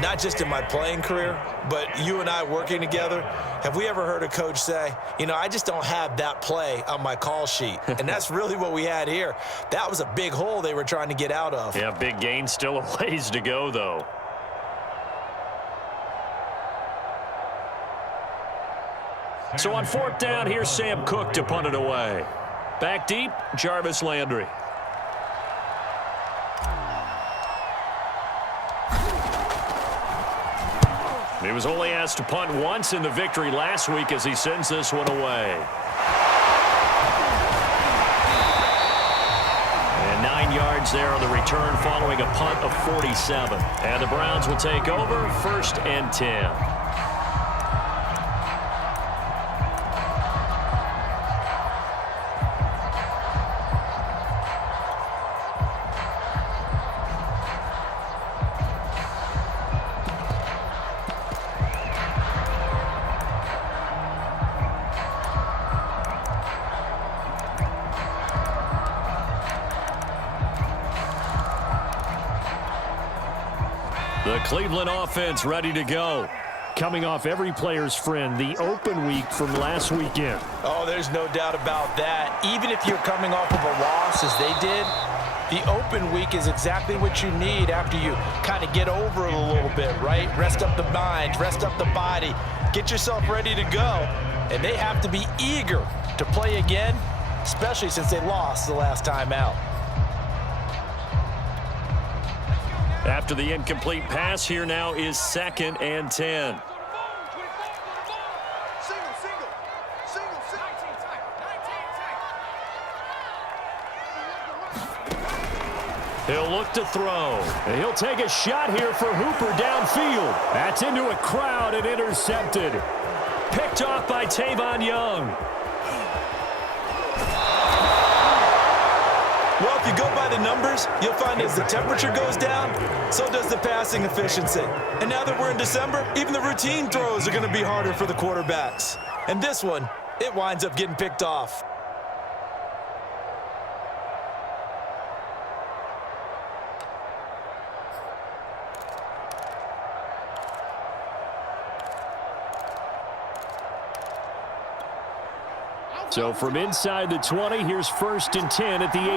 Not just in my playing career, but you and I working together, have we ever heard a coach say, you know, I just don't have that play on my call sheet? And that's really what we had here. That was a big hole they were trying to get out of. Yeah, big gain, still a ways to go, though. So on 4th down, here's Sam Cook to punt it away. Back deep, Jarvis Landry. He was only asked to punt once in the victory last week as he sends this one away. And 9 yards there on the return following a punt of 47. And the Browns will take over 1st and 10. The Cleveland offense ready to go. Coming off every player's friend, the open week from last weekend. Oh, there's no doubt about that. Even if you're coming off of a loss as they did, the open week is exactly what you need after you kind of get over it a little bit, right? Rest up the mind, rest up the body, get yourself ready to go. And they have to be eager to play again, especially since they lost the last time out. After the incomplete pass, here now is 2nd and 10. He'll look to throw. And he'll take a shot here for Hooper downfield. That's into a crowd and intercepted. Picked off by Tavon Young. Well, if you go by the numbers, you'll find as the temperature goes down, so does the passing efficiency. And now that we're in December, even the routine throws are going to be harder for the quarterbacks. And this one, it winds up getting picked off. So from inside the 20, here's 1st and 10 at the 18.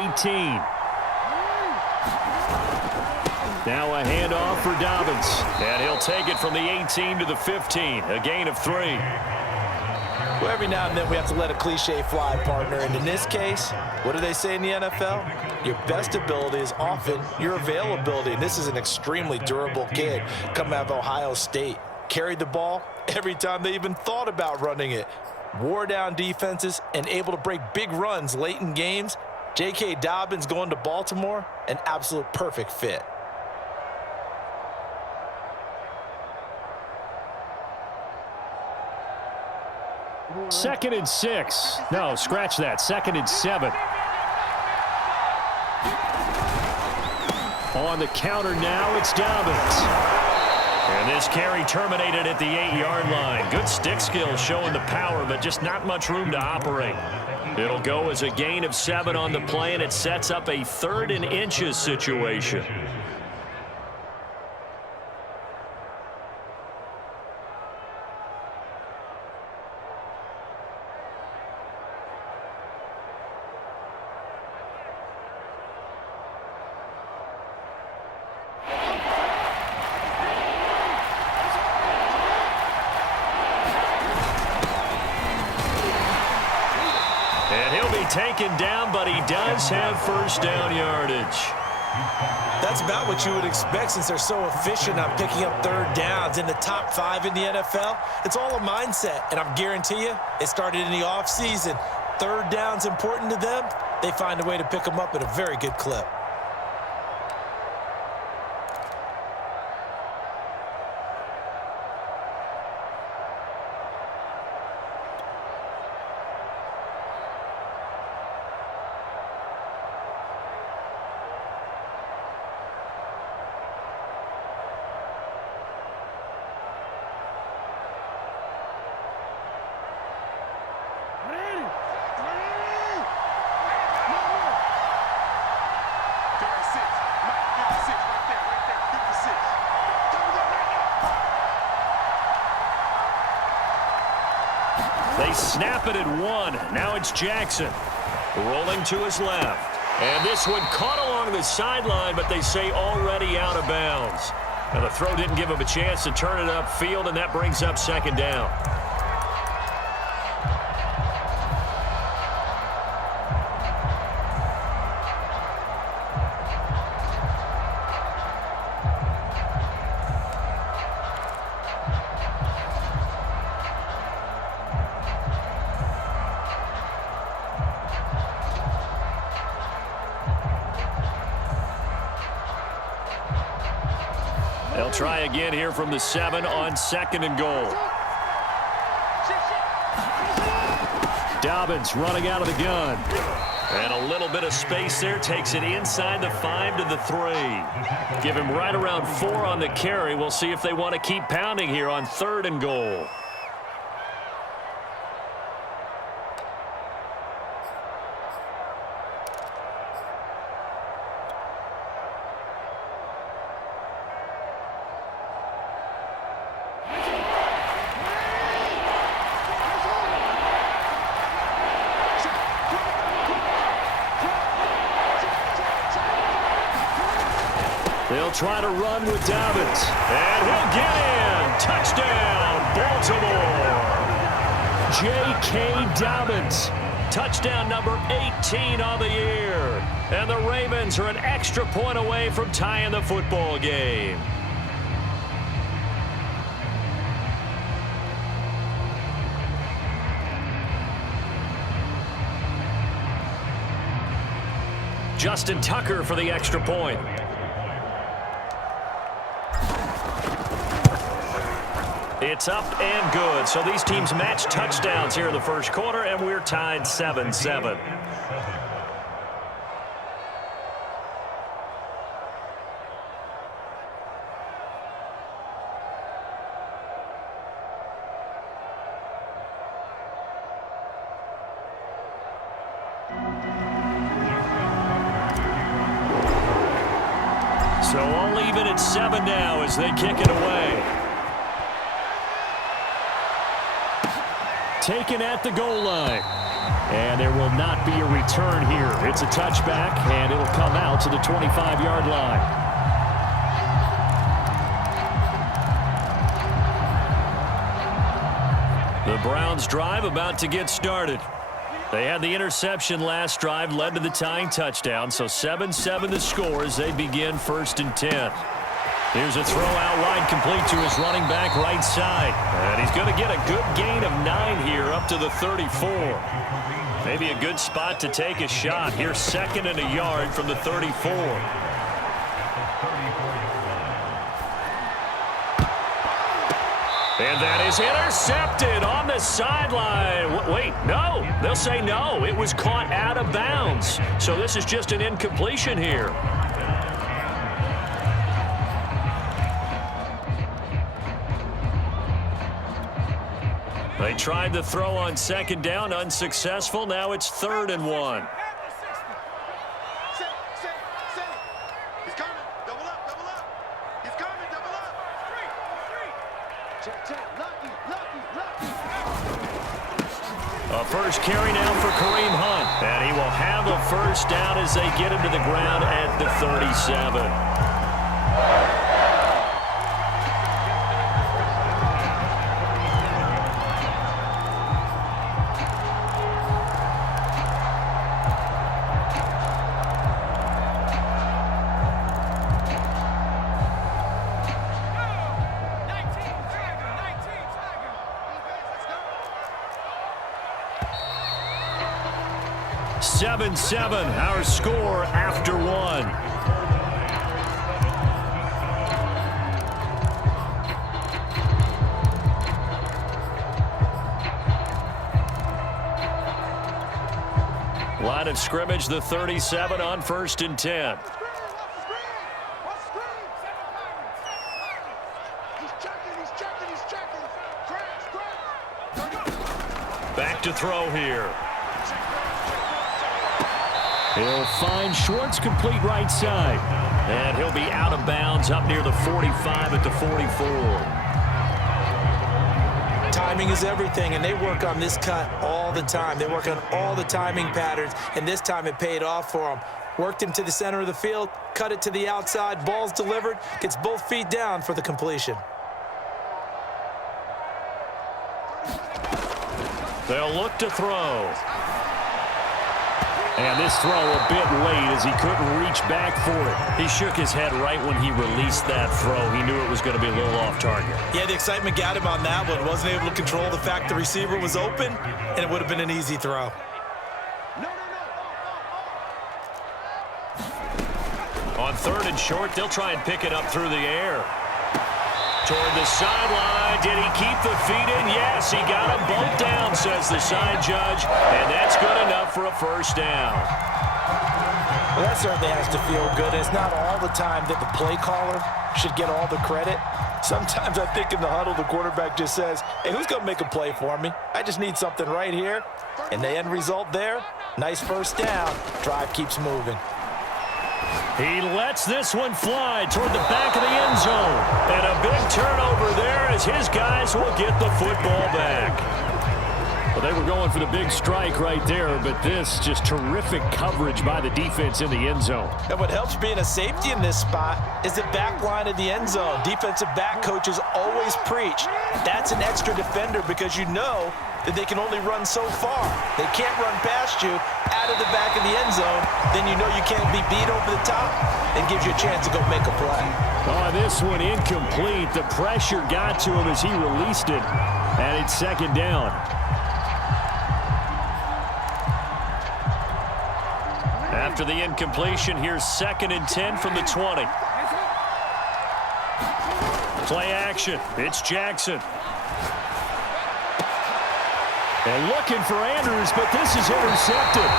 Now a handoff for Dobbins. And he'll take it from the 18 to the 15, a gain of 3. Well, every now and then we have to let a cliche fly, partner. And in this case, what do they say in the NFL? Your best ability is often your availability. And this is an extremely durable kid coming out of Ohio State. Carried the ball every time they even thought about running it. Wore down defenses and able to break big runs late in games. J.K. Dobbins going to Baltimore, an absolute perfect fit. Second and 6. No, scratch that. 2nd and 7. On the counter now, it's Dobbins. And this carry terminated at the 8-yard line. Good stick skill showing the power, but just not much room to operate. It'll go as a gain of 7 on the play, and it sets up a 3rd and inches situation. Taken down, but he does have 1st down yardage. That's about what you would expect since they're so efficient on picking up 3rd downs in the top 5 in the NFL. It's all a mindset, and I guarantee you it started in the offseason. 3rd down's important to them. They find a way to pick them up at a very good clip. snap it at 1. Now it's Jackson. Rolling to his left. And this one caught along the sideline, but they say already out of bounds. Now the throw didn't give him a chance to turn it upfield, and that brings up second down. They'll try again here from the 7 on 2nd and goal. Dobbins running out of the gun. And a little bit of space there. Takes it inside the 5 to the 3. Give him right around 4 on the carry. We'll see if they want to keep pounding here on 3rd and goal. They'll try to run with Dobbins. And he'll get in. Touchdown, Baltimore. J.K. Dobbins. Touchdown number 18 on the year. And the Ravens are an extra point away from tying the football game. Justin Tucker for the extra point. It's up and good. So these teams match touchdowns here in the first quarter, and we're tied 7-7. So all even at 7 now as they kick it away. Taken at the goal line. And there will not be a return here. It's a touchback, and it'll come out to the 25-yard line. The Browns drive about to get started. They had the interception last drive, led to the tying touchdown, so 7-7 the score as they begin 1st and 10. Here's a throw out wide, complete to his running back right side. And he's going to get a good gain of 9 here up to the 34. Maybe a good spot to take a shot. Here's 2nd and a yard from the 34. And that is intercepted on the sideline. Wait, no. They'll say no. It was caught out of bounds. So this is just an incompletion here. They tried to throw on 2nd down, unsuccessful. Now it's 3rd and 1. A first carry now for Kareem Hunt. And he will have a first down as they get him to the ground at the 37. Our score after 1. Line of scrimmage, the 37 on 1st and 10. Back to throw here. He'll find Schwartz, complete right side. And he'll be out of bounds up near the 45 at the 44. Ty, timing is everything, and they work on this cut all the time. They work on all the timing patterns, and this time it paid off for them. Worked him to the center of the field, cut it to the outside, ball's delivered, gets both feet down for the completion. They'll look to throw. And this throw a bit late as he couldn't reach back for it. He shook his head right when he released that throw. He knew it was going to be a little off target. Yeah, the excitement got him on that one. Wasn't able to control the fact the receiver was open, and it would have been an easy throw. On 3rd and short, they'll try and pick it up through the air. Toward the sideline. Did he keep the feet in? Yes, he got them both down, says the side judge. And that's good enough for a first down. Well, that certainly has to feel good. It's not all the time that the play caller should get all the credit. Sometimes I think in the huddle, the quarterback just says, hey, who's going to make a play for me? I just need something right here. And the end result there, nice first down. Drive keeps moving. He lets this one fly toward the back of the end zone. And a big turnover there as his guys will get the football back. Well, they were going for the big strike right there, but this just terrific coverage by the defense in the end zone. And what helps being a safety in this spot is the back line of the end zone. Defensive back coaches always preach. That's an extra defender because you know that they can only run so far. They can't run past you out of the back of the end zone. Then you know you can't be beat over the top and gives you a chance to go make a play. Oh, this one incomplete. The pressure got to him as he released it, and it's 2nd down. After the incompletion, here's 2nd and 10 from the 20. Play action. It's Jackson. And looking for Andrews, but this is intercepted.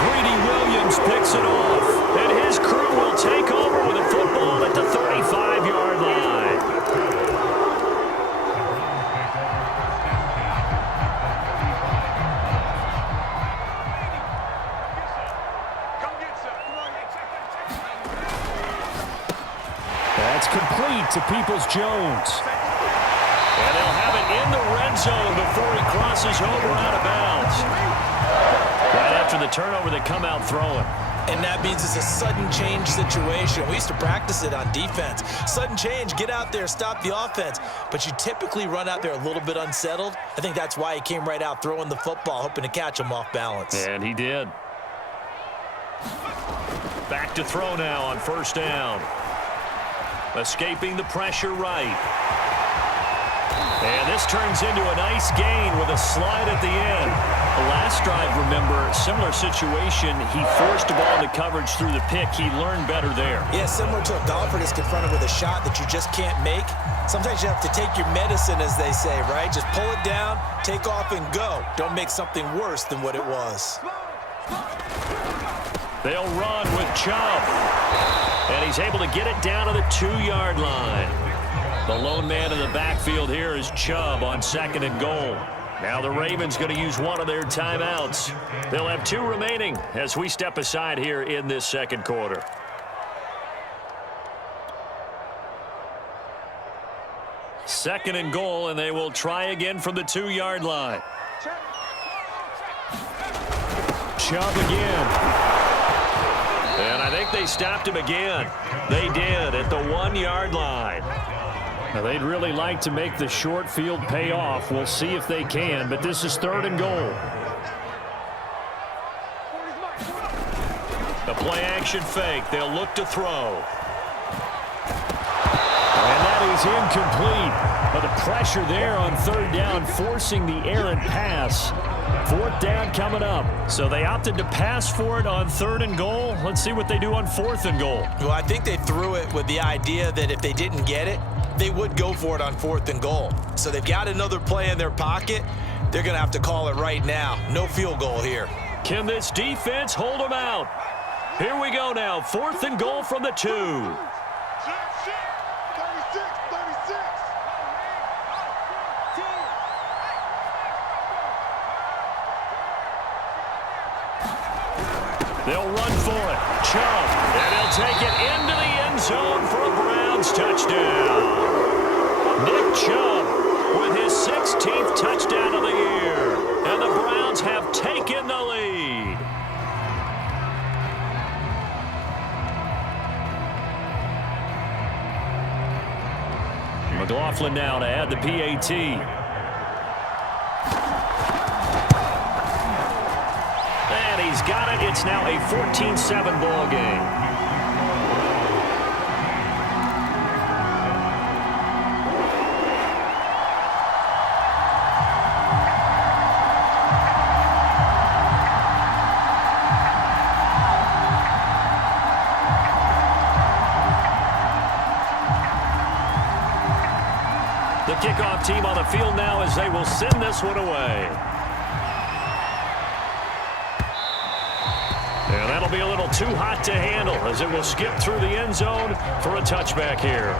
Greedy Williams picks it off, and his crew will take over with a football at the 35-yard line. That's complete to Peoples-Jones. And they'll have it in the red zone before he crosses over out of bounds. Right after the turnover, they come out throwing. And that means it's a sudden change situation. We used to practice it on defense. Sudden change, get out there, stop the offense. But you typically run out there a little bit unsettled. I think that's why he came right out throwing the football, hoping to catch him off balance. And he did. Back to throw now on 1st down. Escaping the pressure right. And this turns into a nice gain with a slide at the end. The last drive, remember, similar situation. He forced the ball into coverage through the pick. He learned better there. Yeah, similar to a golfer that's confronted with a shot that you just can't make. Sometimes you have to take your medicine, as they say, right? Just pull it down, take off, and go. Don't make something worse than what it was. They'll run with Chubb. And he's able to get it down to the 2-yard line. The lone man in the backfield here is Chubb on 2nd and goal. Now the Ravens going to use one of their timeouts. They'll have 2 remaining as we step aside here in this 2nd quarter. Second and goal, and they will try again from the 2-yard line. Chubb again. And I think they stopped him again. They did at the 1-yard line. Now, they'd really like to make the short field pay off. We'll see if they can, but this is 3rd and goal. The play action fake. They'll look to throw. And that is incomplete. But the pressure there on 3rd down, forcing the errant pass. 4th down coming up. So they opted to pass for it on 3rd and goal. Let's see what they do on 4th and goal. Well, I think they threw it with the idea that if they didn't get it, they would go for it on 4th and goal. So they've got another play in their pocket. They're going to have to call it right now. No field goal here. Can this defense hold them out? Here we go now. 4th and goal from the 2. They'll run for it. Chubb. And he'll take it into the end zone for a Browns touchdown. Nick Chubb with his 16th touchdown of the year. And the Browns have taken the lead. McLaughlin now to add the PAT. And he's got it. It's now a 14-7 ball game. The kickoff team on the field now as they will send this one away. And that'll be a little too hot to handle as it will skip through the end zone for a touchback here.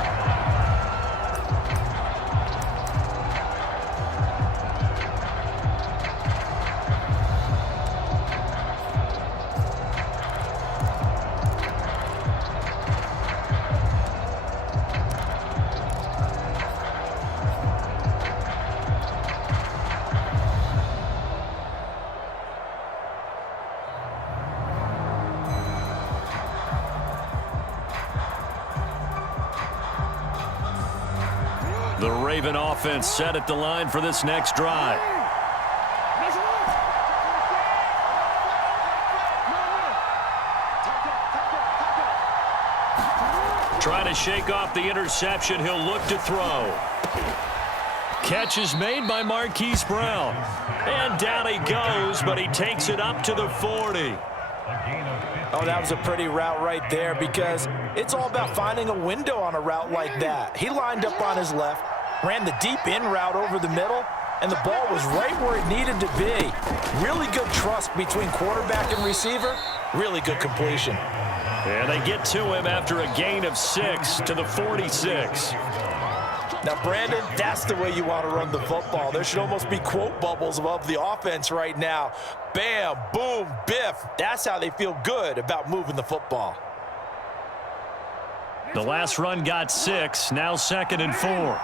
The Raven offense set at the line for this next drive. Trying to shake off the interception. He'll look to throw. Catch is made by Marquise Brown. And down he goes, but he takes it up to the 40. Oh, that was a pretty route right there because it's all about finding a window on a route like that. He lined up on his left, ran the deep in route over the middle, and the ball was right where it needed to be. Really good trust between quarterback and receiver. Really good completion. And they get to him after a gain of 6 to the 46. Now, Brandon, that's the way you want to run the football. There should almost be quote bubbles above the offense right now. Bam, boom, biff. That's how they feel good about moving the football. The last run got 6, now 2nd and 4.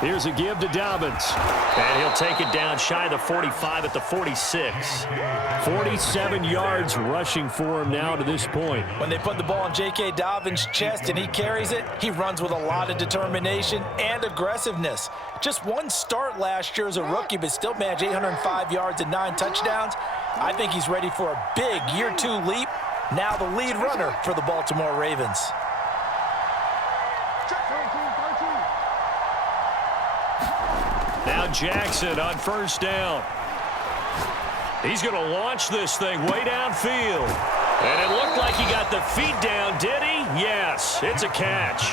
Here's a give to Dobbins. And he'll take it down shy of the 45 at the 46. 47 yards rushing for him now to this point. When they put the ball in J.K. Dobbins' chest and he carries it, he runs with a lot of determination and aggressiveness. Just one start last year as a rookie, but still managed 805 yards and 9 touchdowns. I think he's ready for a big year 2 leap. Now the lead runner for the Baltimore Ravens. Now Jackson on first down. He's going to launch this thing way downfield. And it looked like he got the feet down, did he? Yes, it's a catch.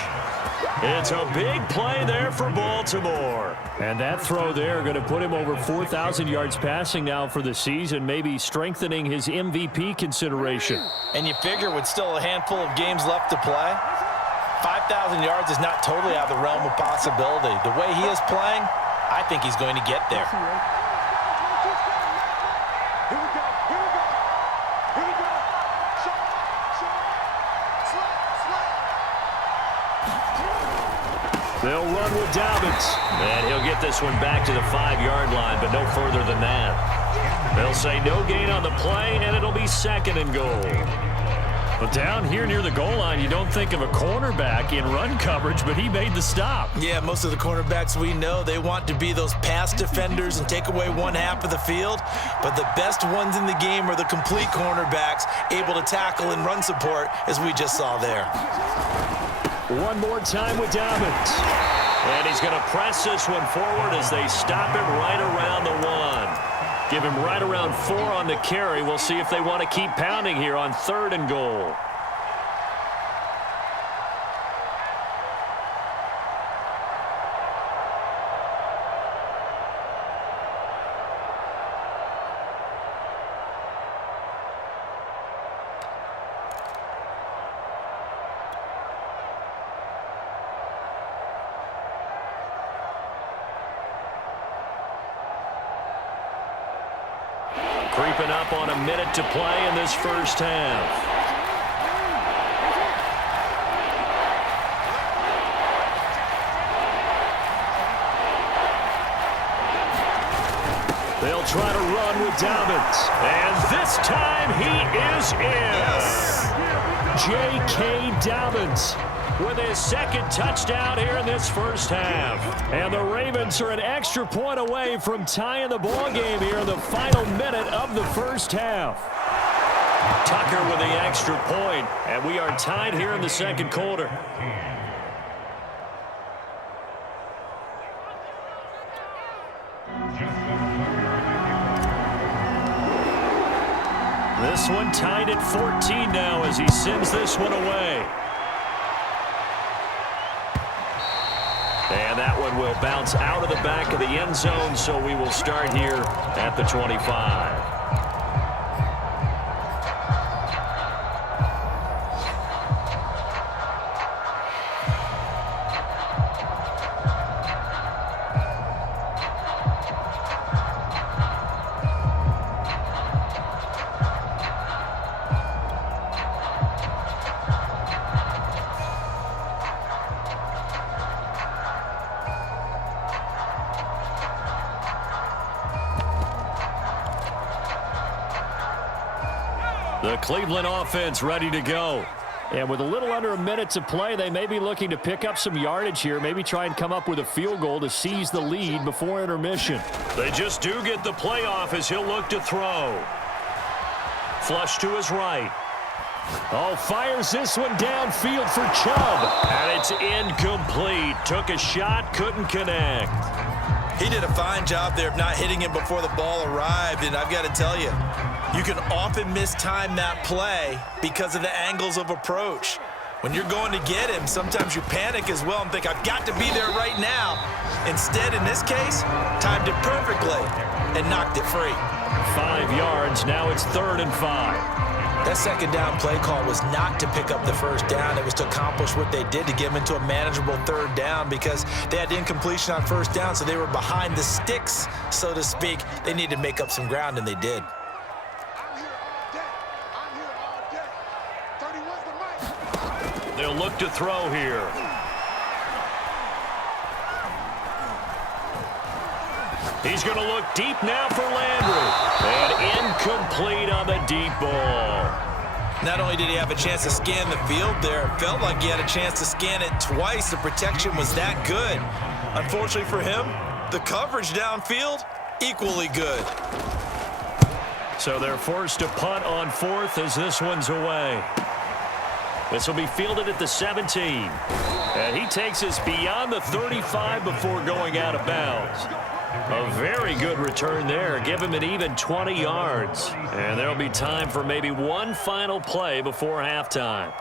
It's a big play there for Baltimore. And that throw there going to put him over 4,000 yards passing now for the season, maybe strengthening his MVP consideration. And you figure with still a handful of games left to play, 5,000 yards is not totally out of the realm of possibility. The way he is playing, I think he's going to get there. They'll run with Dobbins. And he'll get this one back to the 5-yard line, but no further than that. They'll say no gain on the play, and it'll be 2nd and goal. But down here near the goal line, you don't think of a cornerback in run coverage, but he made the stop. Yeah, most of the cornerbacks we know, they want to be those pass defenders and take away one half of the field. But the best ones in the game are the complete cornerbacks, able to tackle and run support, as we just saw there. One more time with Dobbins. And he's going to press this one forward as they stop him right around the 1. Give him right around 4 on the carry. We'll see if they want to keep pounding here on 3rd and goal. Creeping up on a minute to play in this first half. They'll try to run with Dobbins. And this time he is in. Yes. J.K. Dobbins with his second touchdown here in this first half. And the Ravens are an extra point away from tying the ball game here in the final minute of the first half. Tucker with the extra point, and we are tied here in the second quarter. This one tied at 14 now as he sends this one away. And that one will bounce out of the back of the end zone, so we will start here at the 25. The Cleveland offense ready to go. And with a little under a minute to play, they may be looking to pick up some yardage here, maybe try and come up with a field goal to seize the lead before intermission. They just do get the play off as he'll look to throw. Flush to his right. Oh, fires this one downfield for Chubb. And it's incomplete. Took a shot, couldn't connect. He did a fine job there of not hitting him before the ball arrived, and I've got to tell you, you can often mistime that play because of the angles of approach. When you're going to get him, sometimes you panic as well and think, I've got to be there right now. Instead, in this case, timed it perfectly and knocked it free. 5 yards, now it's 3rd and 5. That second down play call was not to pick up the first down. It was to accomplish what they did to get them into a manageable 3rd down because they had incompletion on first down, so they were behind the sticks, so to speak. They needed to make up some ground, and they did. They'll look to throw here. He's going to look deep now for Landry. And incomplete on the deep ball. Not only did he have a chance to scan the field there, it felt like he had a chance to scan it twice. The protection was that good. Unfortunately for him, the coverage downfield, equally good. So they're forced to punt on 4th as this one's away. This will be fielded at the 17. And he takes us beyond the 35 before going out of bounds. A very good return there. Give him an even 20 yards. And there'll be time for maybe one final play before halftime.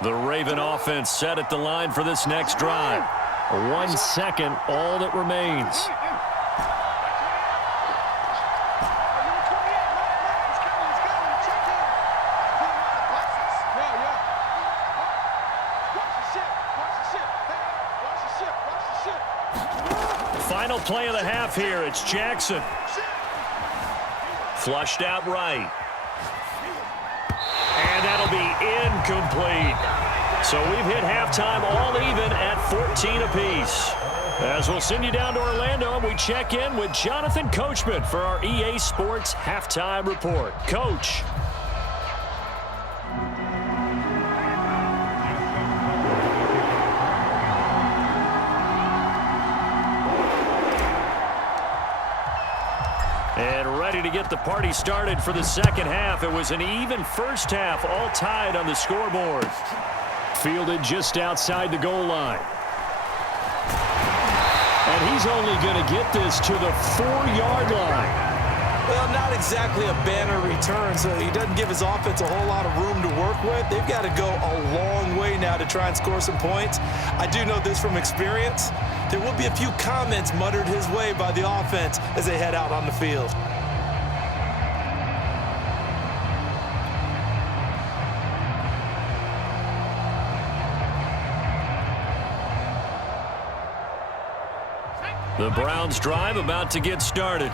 The Raven offense set at the line for this next drive. 1 second, all that remains. Final play of the half here. It's Jackson. Flushed out right. And that'll be incomplete. So we've hit halftime all even at 14 apiece. As we'll send you down to Orlando, and we check in with Jonathan Coachman for our EA Sports Halftime Report. Coach. And ready to get the party started for the second half. It was an even first half, all tied on the scoreboard. Fielded just outside the goal line. And he's only going to get this to the 4-yard line. Well, not exactly a banner return, so he doesn't give his offense a whole lot of room to work with. They've got to go a long way now to try and score some points. I do know this from experience. There will be a few comments muttered his way by the offense as they head out on the field. The Browns drive about to get started.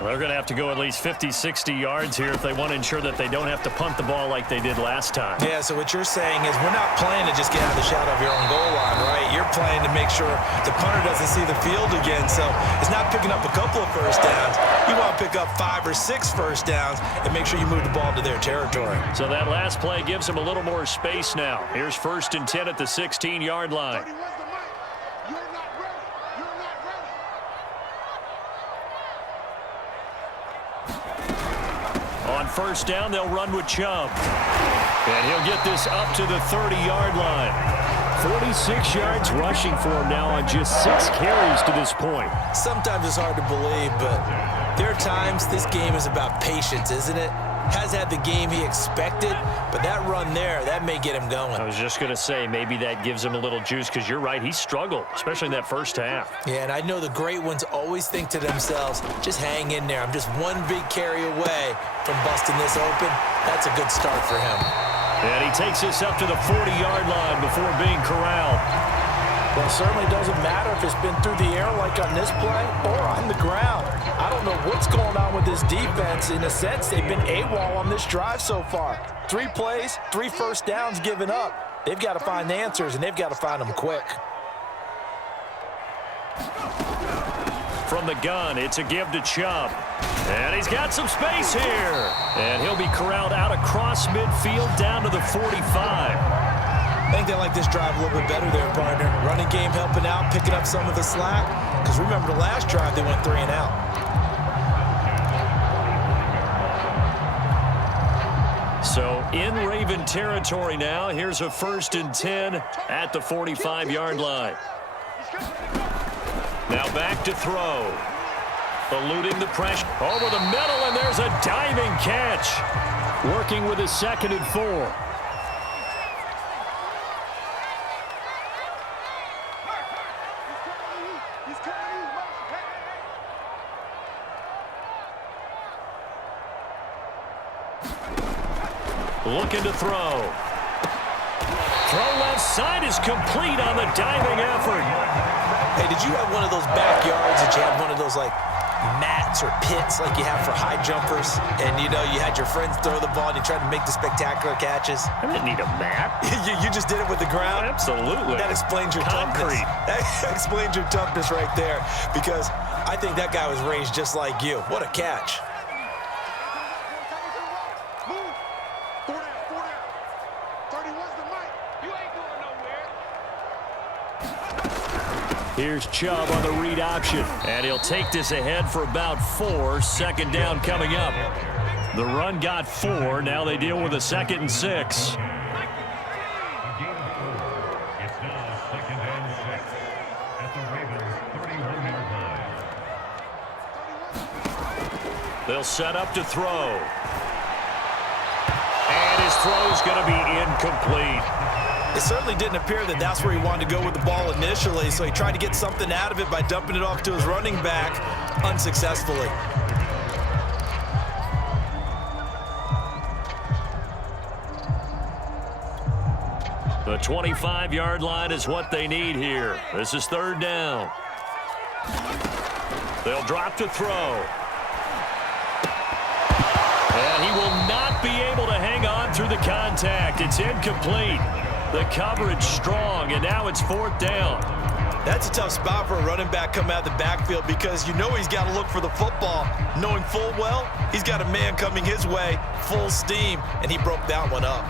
They're going to have to go at least 50, 60 yards here if they want to ensure that they don't have to punt the ball like they did last time. Yeah, so what you're saying is we're not playing to just get out of the shadow of your own goal line, right? You're playing to make sure the punter doesn't see the field again. So it's not picking up a couple of first downs. You want to pick up 5 or 6 first downs and make sure you move the ball to their territory. So that last play gives them a little more space now. Here's 1st and 10 at the 16-yard line. On 1st down, they'll run with Chubb. And he'll get this up to the 30-yard line. 46 yards rushing for him now on just 6 carries to this point. Sometimes it's hard to believe, but there are times this game is about patience, isn't it? Has had the game he expected, but that run there, that may get him going. I was just going to say, maybe that gives him a little juice, because you're right, he struggled, especially in that first half. Yeah, and I know the great ones always think to themselves, just hang in there. I'm just one big carry away from busting this open. That's a good start for him. And he takes this up to the 40-yard line before being corralled. Well, it certainly doesn't matter if it's been through the air like on this play or on the ground. I don't know what's going on with this defense. In a sense, they've been AWOL on this drive so far. 3 plays, 3 first downs given up. They've got to find the answers, and they've got to find them quick. From the gun, it's a give to Chubb. And he's got some space here. And he'll be corralled out across midfield down to the 45. I think they like this drive a little bit better there, partner. Running game helping out, picking up some of the slack. Because remember the last drive, they went 3 and out. So in Raven territory now. Here's a 1st and 10 at the 45-yard line. Now back to throw. Eluding the pressure. Over the middle, and there's a diving catch. Working with his 2nd and 4. Looking to throw. Throw left side is complete on the diving effort. Hey, did you have one of those backyards that you had one of those, like, mats or pits like you have for high jumpers? And, you know, you had your friends throw the ball and you tried to make the spectacular catches? I didn't need a mat. you just did it with the ground? Absolutely. That explains your Concrete. toughness. That explains your toughness right there. Because I think that guy was raised just like you. What a catch. Here's Chubb on the read option. And he'll take this ahead for about 4. 2nd down coming up. The run got 4. Now they deal with a 2nd and 6. They'll set up to throw. And his throw's going to be incomplete. It certainly didn't appear that that's where he wanted to go with the ball initially, so he tried to get something out of it by dumping it off to his running back unsuccessfully. The 25-yard line is what they need here. This is 3rd down. They'll drop to throw. And he will not be able to hang on through the contact. It's incomplete. The coverage strong, and now it's 4th down. That's a tough spot for a running back coming out of the backfield because you know he's got to look for the football, knowing full well he's got a man coming his way full steam, and he broke that one up.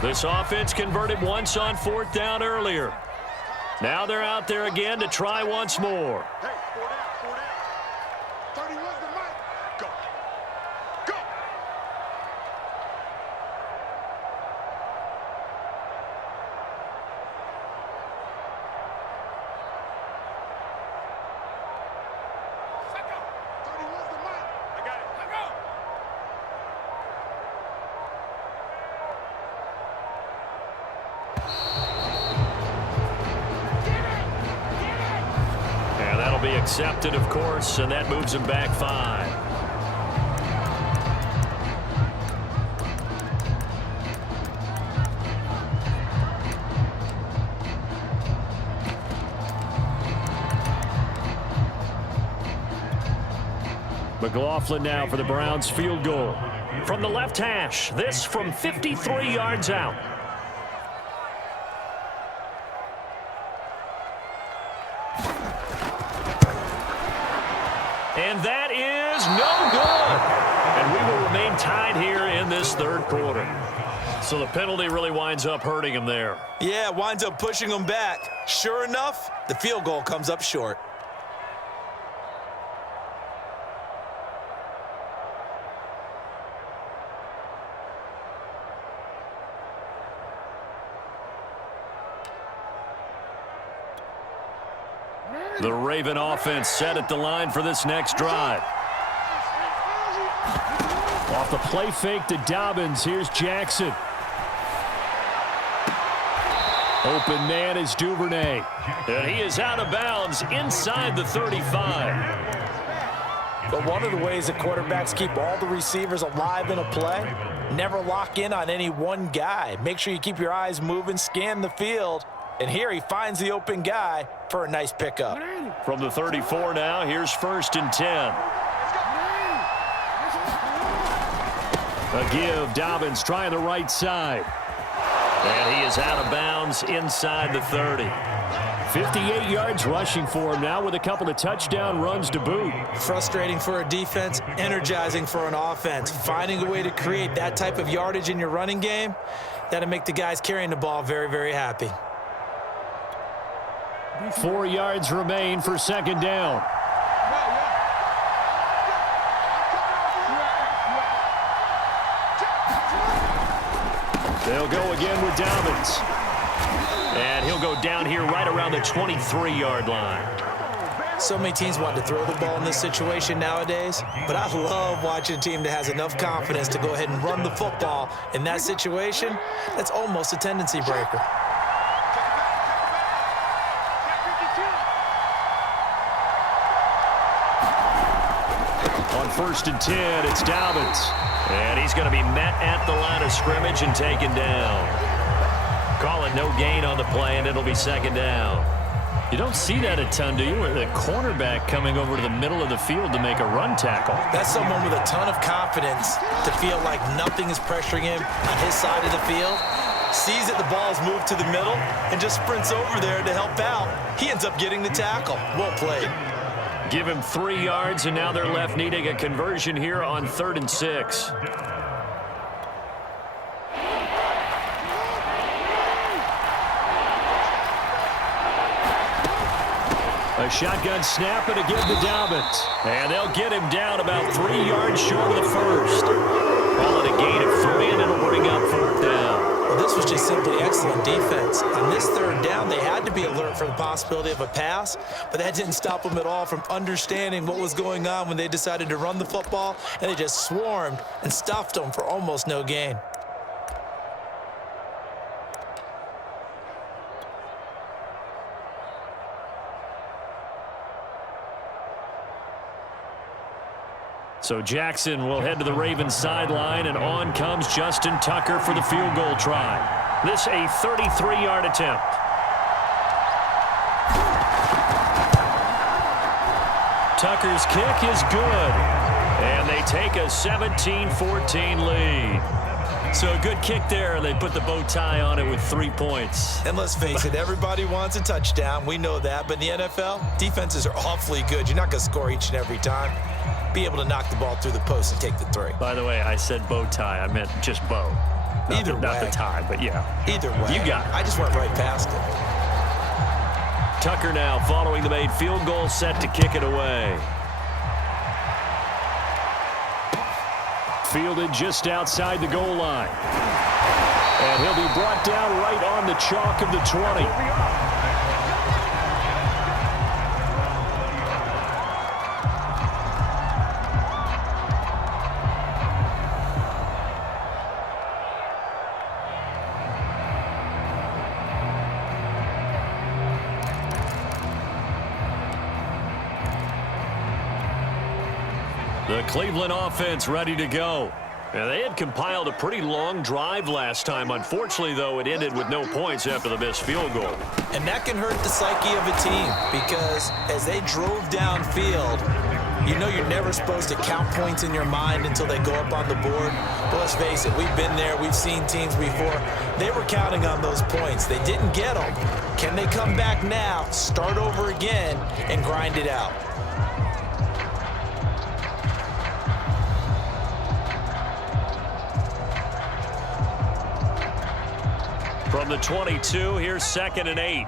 This offense converted once on 4th down earlier. Now they're out there again to try once more. Hey, 4 down. 31's the mic. Go. Go. Second. 31's the mic. I got it. Let go. And that'll be accepted, of course, and that moves him back 5. McLaughlin now for the Browns field goal. From the left hash, this from 53 yards out. And that is no good. And we will remain tied here in this 3rd quarter. So the penalty really winds up hurting him there. Yeah, winds up pushing him back. Sure enough, the field goal comes up short. The Raven offense set at the line for this next drive. Off the play fake to Dobbins. Here's Jackson. Open man is Duvernay. And he is out of bounds inside the 35. But one of the ways that quarterbacks keep all the receivers alive in a play, never lock in on any one guy. Make sure you keep your eyes moving, scan the field. And here he finds the open guy for a nice pickup. From the 34 now, here's 1st and 10. A give, Dobbins trying the right side. And he is out of bounds inside the 30. 58 yards rushing for him now with a couple of touchdown runs to boot. Frustrating for a defense, energizing for an offense. Finding a way to create that type of yardage in your running game, that'll make the guys carrying the ball very, very happy. 4 yards remain for 2nd down. They'll go again with Dobbins. And he'll go down here right around the 23-yard line. So many teams want to throw the ball in this situation nowadays, but I love watching a team that has enough confidence to go ahead and run the football in that situation. That's almost a tendency breaker. On 1st and 10, it's Dobbins. And he's going to be met at the line of scrimmage and taken down. Call it no gain on the play, and it'll be 2nd down. You don't see that a ton, do you? The cornerback coming over to the middle of the field to make a run tackle. That's someone with a ton of confidence to feel like nothing is pressuring him on his side of the field. Sees that the ball's moved to the middle and just sprints over there to help out. He ends up getting the tackle. Well played. Give him 3 yards, and now they're left needing a conversion here on 3rd and 6. A shotgun snap and a give to Dobbins. And they'll get him down about 3 yards short of the 1st. Call it a gain of 3, and it'll bring up 4th down. Well, this was just simply excellent defense. On this 3rd down, they had to be alert for the possibility of a pass, but that didn't stop them at all from understanding what was going on when they decided to run the football, and they just swarmed and stuffed them for almost no gain. So Jackson will head to the Ravens sideline, and on comes Justin Tucker for the field goal try. This a 33-yard attempt. Tucker's kick is good, and they take a 17-14 lead. So a good kick there. They put the bow tie on it with 3 points. And let's face it, everybody wants a touchdown. We know that. But in the NFL, defenses are awfully good. You're not going to score each and every time. Be able to knock the ball through the post and take the 3. By the way, I said bow tie. I meant just bow. Not the tie, but yeah. Either way. You got it. I just went right past it. Tucker now following the made field goal, set to kick it away. Fielded just outside the goal line. And he'll be brought down right on the chalk of the 20. The Cleveland offense ready to go. Now, they had compiled a pretty long drive last time. Unfortunately, though, it ended with no points after the missed field goal. And that can hurt the psyche of a team because as they drove downfield, you know you're never supposed to count points in your mind until they go up on the board. But let's face it, we've been there. We've seen teams before. They were counting on those points. They didn't get them. Can they come back now, start over again, and grind it out? From the 22, here's 2nd and 8.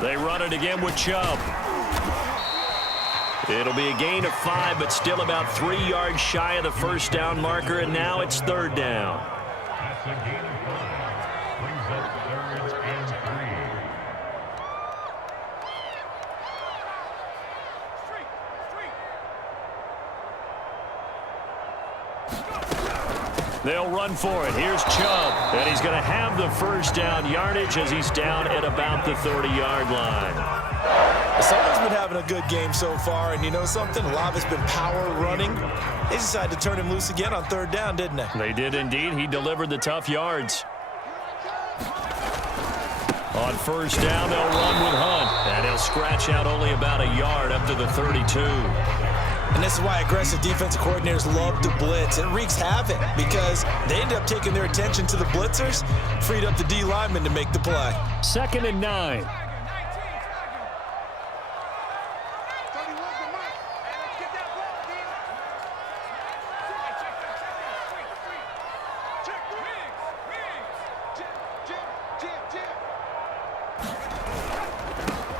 They run it again with Chubb. It'll be a gain of 5, but still about 3 yards shy of the first down marker, and now it's 3rd down. They'll run for it. Here's Chubb, and he's going to have the first down yardage as he's down at about the 30-yard line. Someone's been having a good game so far, and you know something? A lot of it's been power running. They decided to turn him loose again on 3rd down, didn't they? They did indeed. He delivered the tough yards. On 1st down, they'll run with Hunt, and he'll scratch out only about a yard up to the 32. And this is why aggressive defensive coordinators love to blitz. It wreaks havoc because they end up taking their attention to the blitzers, freed up the D lineman to make the play. 2nd and 9.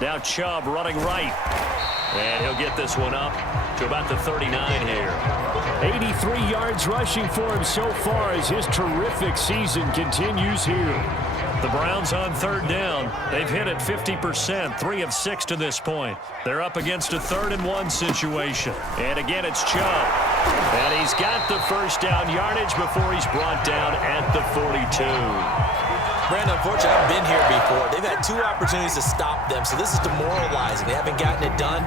Now Chubb running right. And he'll get this one up to about the 39 here. 83 yards rushing for him so far as his terrific season continues here. The Browns on 3rd down. They've hit it 50%, 3 of 6 to this point. They're up against a 3rd and 1 situation. And again, it's Chubb. And he's got the first down yardage before he's brought down at the 42. Brandon, unfortunately, I've been here before. They've had 2 opportunities to stop them, so this is demoralizing. They haven't gotten it done.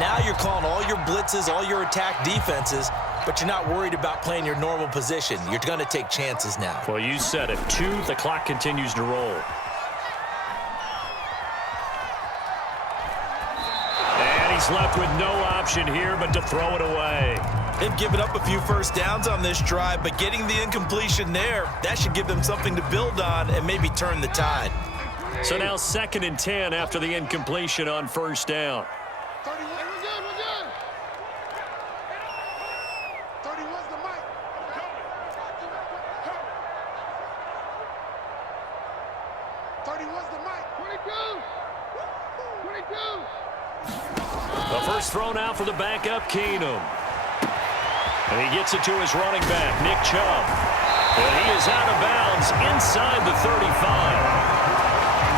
Now you're calling all your blitzes, all your attack defenses, but you're not worried about playing your normal position. You're going to take chances now. Well, you said it. 2, the clock continues to roll. And he's left with no option here but to throw it away. They've given up a few first downs on this drive, but getting the incompletion there, that should give them something to build on and maybe turn the tide. So now 2nd and 10 after the incompletion on 1st down. 31, we're good. 31's the mic. 31's the mic. 22. The first thrown out for the backup, Keenum. And he gets it to his running back, Nick Chubb. And he is out of bounds inside the 35.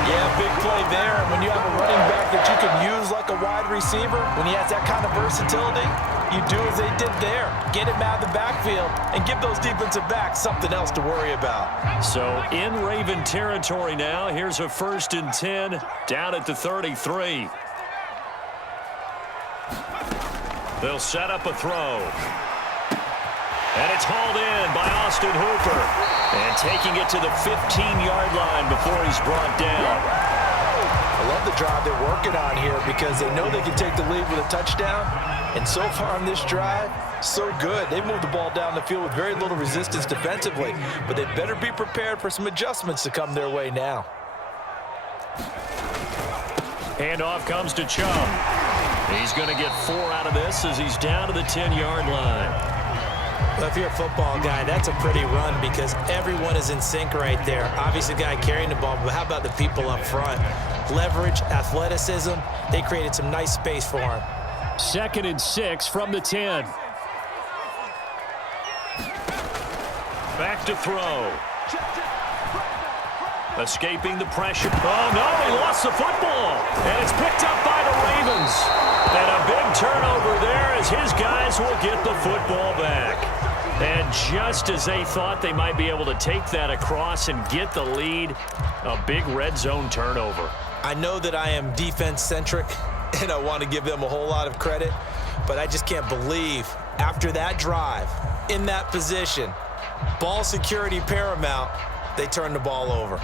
Yeah, big play there. When you have a running back that you can use like a wide receiver, when he has that kind of versatility, you do as they did there. Get him out of the backfield and give those defensive backs something else to worry about. So in Raven territory now, here's a 1st and 10 down at the 33. They'll set up a throw. And it's hauled in by Austin Hooper. And taking it to the 15-yard line before he's brought down. I love the drive they're working on here because they know they can take the lead with a touchdown. And so far on this drive, so good. They moved the ball down the field with very little resistance defensively. But they better be prepared for some adjustments to come their way now. Handoff comes to Chubb. He's going to get 4 out of this as he's down to the 10-yard line. Well, if you're a football guy, that's a pretty run because everyone is in sync right there. Obviously, the guy carrying the ball, but how about the people up front? Leverage, athleticism, they created some nice space for him. 2nd and 6 from the 10. Back to throw. Escaping the pressure. Oh, no, he lost the football. And it's picked up by the Ravens. And a big turnover there as his guys will get the football back. And just as they thought they might be able to take that across and get the lead, a big red zone turnover. I know that I am defense-centric, and I want to give them a whole lot of credit, but I just can't believe after that drive, in that position, ball security paramount, they turned the ball over.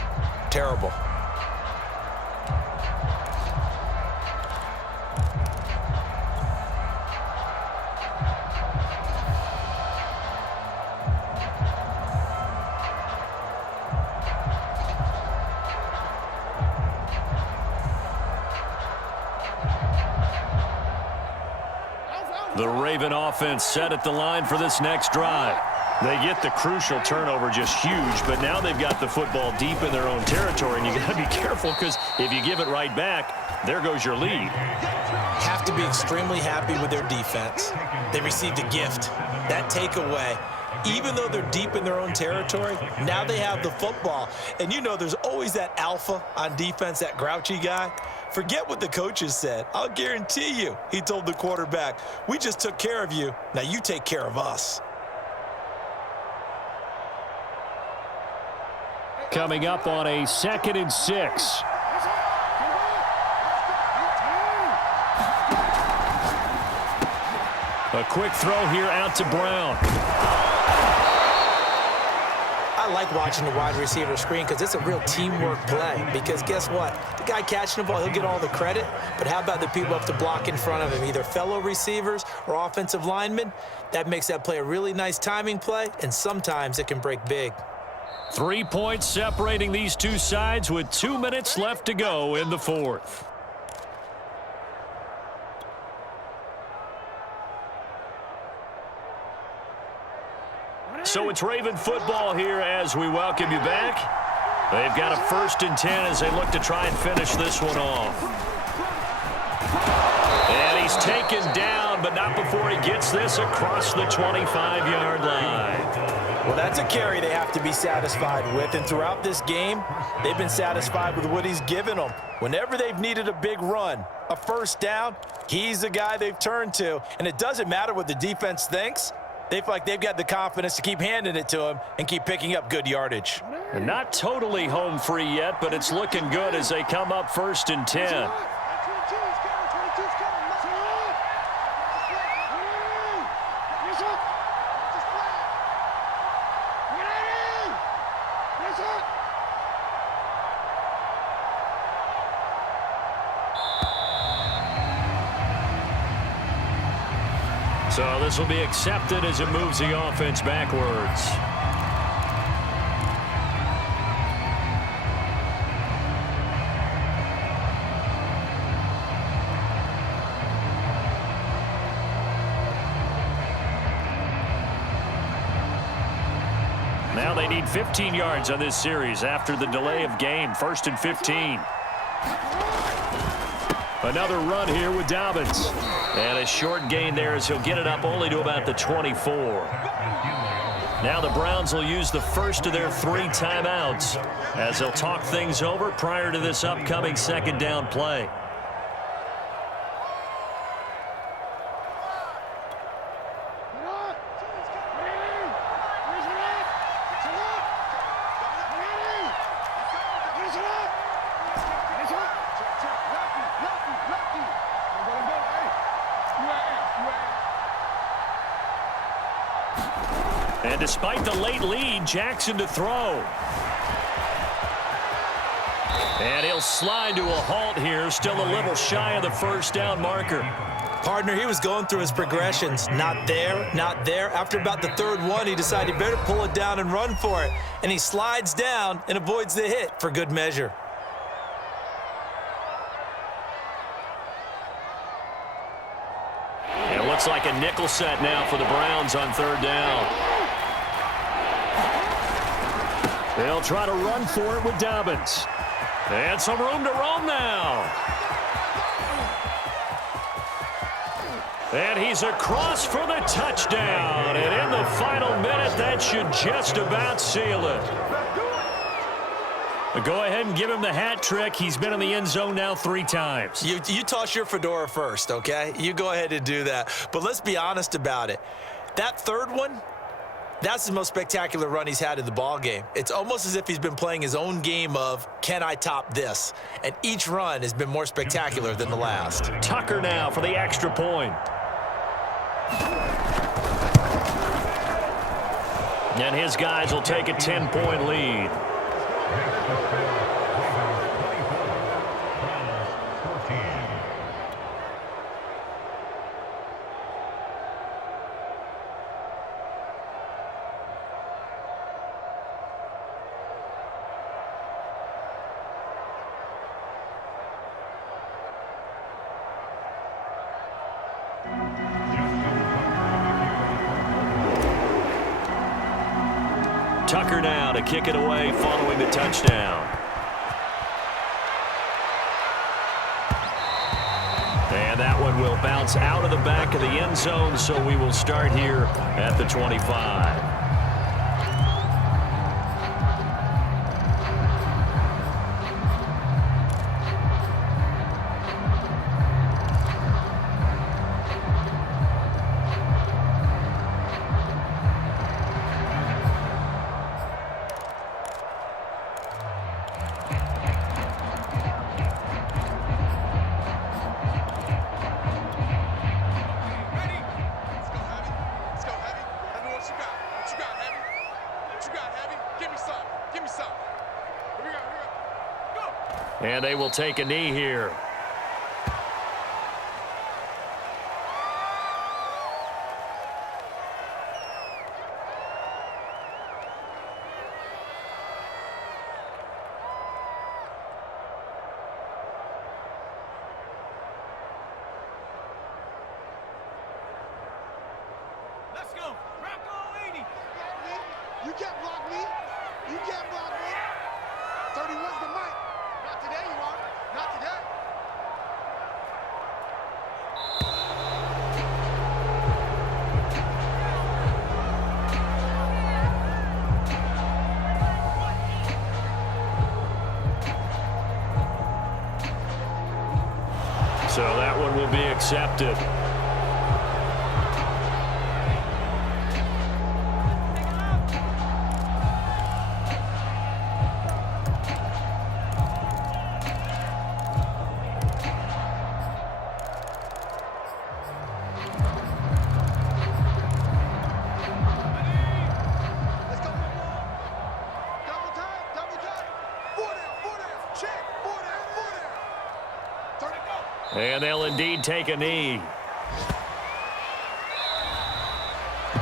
Terrible. The Raven offense set at the line for this next drive. They get the crucial turnover, just huge, but now they've got the football deep in their own territory, and you got to be careful because if you give it right back, there goes your lead. Have to be extremely happy with their defense. They received a gift. That takeaway, even though they're deep in their own territory, now they have the football. And you know there's always that alpha on defense, that grouchy guy. Forget what the coaches said. I'll guarantee you, he told the quarterback, we just took care of you. Now you take care of us. Coming up on a 2nd and 6. A quick throw here out to Brown. I like watching the wide receiver screen because it's a real teamwork play. Because guess what? The guy catching the ball, he'll get all the credit. But how about the people up to block in front of him, either fellow receivers or offensive linemen? That makes that play a really nice timing play, and sometimes it can break big. 3 points separating these two sides with 2 minutes left to go in the 4th. So it's Raven football here as we welcome you back. They've got a 1st and 10 as they look to try and finish this one off. And he's taken down, but not before he gets this across the 25-yard line. Well, that's a carry they have to be satisfied with, and throughout this game, they've been satisfied with what he's given them. Whenever they've needed a big run, a 1st down, he's the guy they've turned to, and it doesn't matter what the defense thinks. They feel like they've got the confidence to keep handing it to him and keep picking up good yardage. They're not totally home free yet, but it's looking good as they come up 1st and 10. So this will be accepted as it moves the offense backwards. Now they need 15 yards on this series after the delay of game. 1st and 15. Another run here with Dobbins. And a short gain there as he'll get it up only to about the 24. Now the Browns will use the first of their 3 timeouts as they'll talk things over prior to this upcoming 2nd down play. And despite the late lead, Jackson to throw. And he'll slide to a halt here, still a little shy of the 1st down marker. Partner, he was going through his progressions. Not there, not there. After about the 3rd one, he decided he better pull it down and run for it. And he slides down and avoids the hit for good measure. And it looks like a a nickel set now for the Browns on third down. They'll try to run for it with Dobbins. And some room to roam now. And he's across for the touchdown. And in the final minute, that should just about seal it. But go ahead and give him the hat trick. He's been in the end zone now 3 times. You toss your fedora first, okay? You go ahead and do that. But let's be honest about it. That third one, that's the most spectacular run he's had in the ball game. It's almost as if he's been playing his own game of, can I top this? And each run has been more spectacular than the last. Tucker now for the extra point. And his guys will take a 10-point lead. Tucker now to kick it away following the touchdown. And that one will bounce out of the back of the end zone, so we will start here at the 25. And they will take a knee here. Let's go. Bronco 80. You can't block me. You can't block me. 31's the mic. Not today, you are. Not today. So that one will be accepted. And they'll indeed take a knee.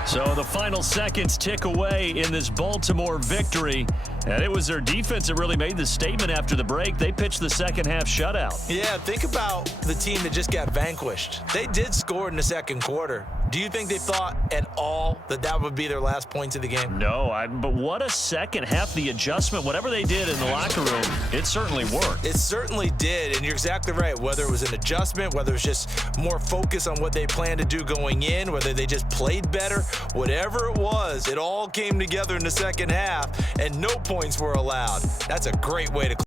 So the final seconds tick away in this Baltimore victory. And it was their defense that really made the statement after the break. They pitched the second half shutout. Yeah, think about the team that just got vanquished. They did score in the second quarter. Do you think they thought at all that that would be their last points of the game? No, but what a second half. The adjustment, whatever they did in the locker room, it certainly worked. It certainly did, and you're exactly right. Whether it was an adjustment, whether it was just more focus on what they planned to do going in, whether they just played better, whatever it was, it all came together in the second half, and no points were allowed. That's a great way to